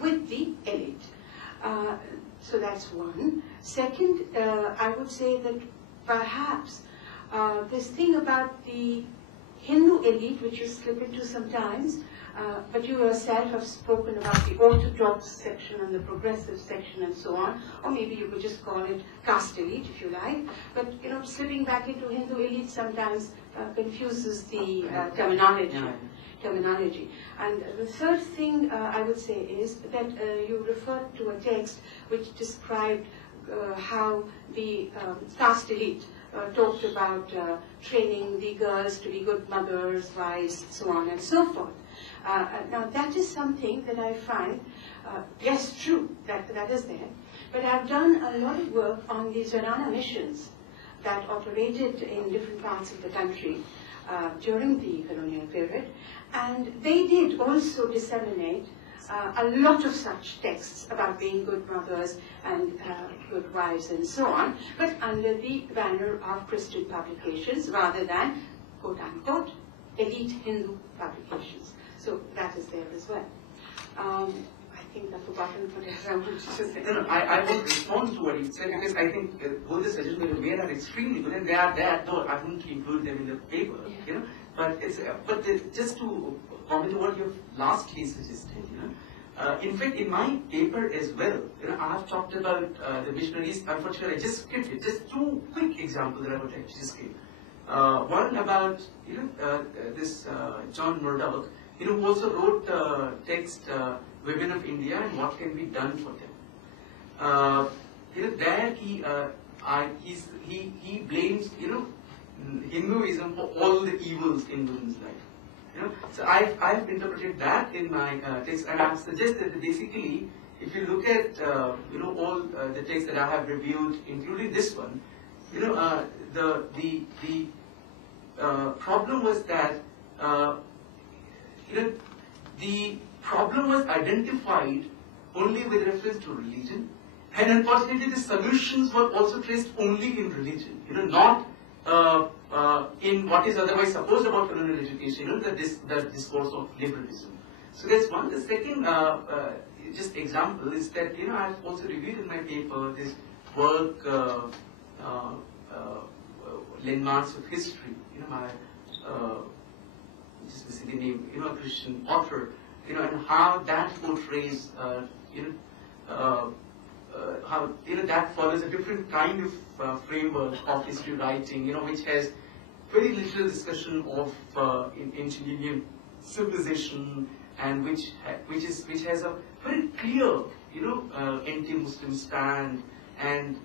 with the elite. So that's one. Second, I would say that perhaps this thing about the Hindu elite, which you slip into sometimes, but you yourself have spoken about the orthodox section and the progressive section and so on, or maybe you could just call it caste elite if you like. But you know, slipping back into Hindu elite sometimes confuses the terminology. And the third thing I would say is that you referred to a text which described how the caste elite talked about training the girls to be good mothers, wives, so on and so forth. Now that is something that I find, yes, true, that is there, but I've done a lot of work on the Zarana missions that operated in different parts of the country during the colonial period, and they did also disseminate a lot of such texts about being good mothers and good wives and so on, but under the banner of Christian publications rather than, quote-unquote, elite Hindu publications. So that is there as well. I think I've forgotten what else I wanted to say. No, I will respond to what you said, because I think both the suggestions that you made are extremely good, and they are there, though I wouldn't include them in the paper, yeah. you know. But it's just to comment on what you lastly suggested, you know. In fact, in my paper as well, you know, I have talked about the missionaries. Unfortunately, I just skipped it. Just two quick examples that I would like to just give. One about, you know, this John Murdoch, you know, who also wrote text Women of India and What Can Be Done for Them. You know, there he blames, you know, Hinduism for all the evils in women's life. You know, so I've interpreted that in my text, and I've suggested that basically, if you look at you know, all the texts that I have reviewed, including this one, you know, the problem was that you know, the problem was identified only with reference to religion, and unfortunately the solutions were also traced only in religion, you know, not in what is otherwise supposed about colonial education, you know, the discourse of liberalism. So that's one. The second just example is that, you know, I've also reviewed in my paper this work, Landmarks of History, you know, my just missing the name, you know, a Christian author, you know, and how that portrays, you know, how, you know, that follows a different kind of framework of history writing, you know, which has very little discussion of ancient Indian civilization, and which has a very clear, you know, anti-Muslim stand, and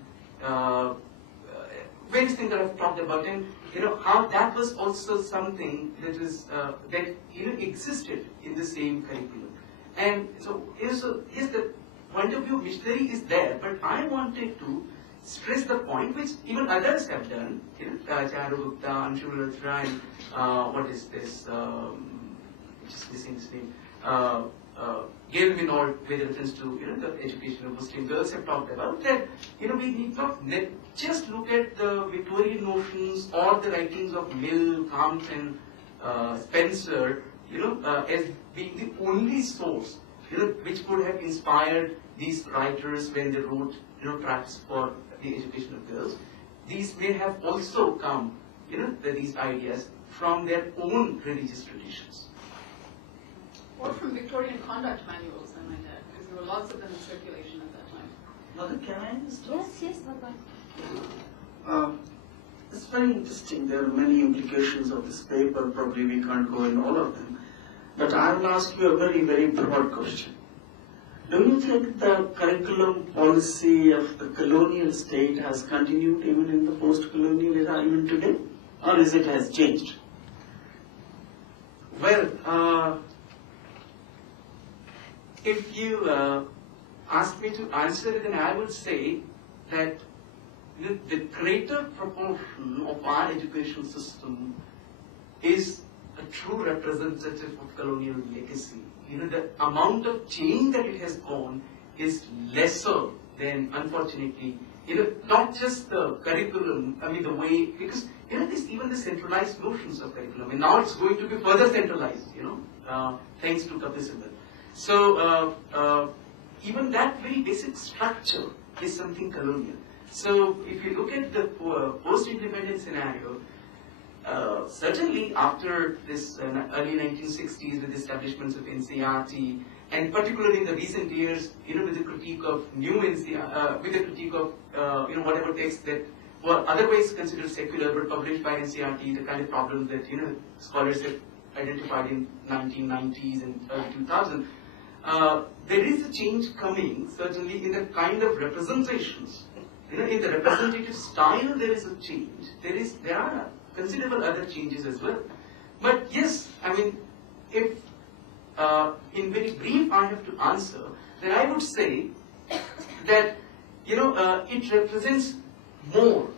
various things that I've talked about, and you know, how that was also something that is that, you know, existed in the same curriculum. And so here's the point of view. Missionary is there, but I wanted to stress the point which even others have done. You know, Charu Gupta, Anshu Luthra, and what is this? Just missing his name. Gail Minor, with reference to, you know, the education of Muslim girls, have talked about that. You know, we need not just look at the Victorian notions or the writings of Mill, Comte, and Spencer, you know, as being the only source, you know, which would have inspired these writers when they wrote, you know, tracts for the education of girls. These may have also come, you know, these ideas from their own religious traditions. Or from Victorian conduct manuals, I might add, because there were lots of them in circulation at that time. Mother, can I just talk? Yes, Baba. It's very interesting. There are many implications of this paper. Probably we can't go in all of them. But I will ask you a very, very broad question. Do you think the curriculum policy of the colonial state has continued even in the post-colonial era, even today? Or is it has changed? Well, if you ask me to answer it, then I would say that the greater proportion of our education system is a true representative of colonial legacy. You know, the amount of change that it has gone is lesser than, unfortunately, you know, not just the curriculum, I mean the way, because, you know, this, even the centralized notions of curriculum, and now it's going to be further centralized, you know, thanks to Kapil Sibal. So even that very basic structure is something colonial. So if you look at the post-independence scenario, certainly after this early 1960s with the establishments of NCRT, and particularly in the recent years, with the critique of new NCRT, with the critique of whatever texts that were otherwise considered secular but published by NCRT, the kind of problems that scholars have identified in 1990s and early 2000. There is a change coming, certainly in the kind of representations. In the representative style, there is a change. There are considerable other changes as well. But yes, I mean, if in very brief I have to answer, then I would say that it represents more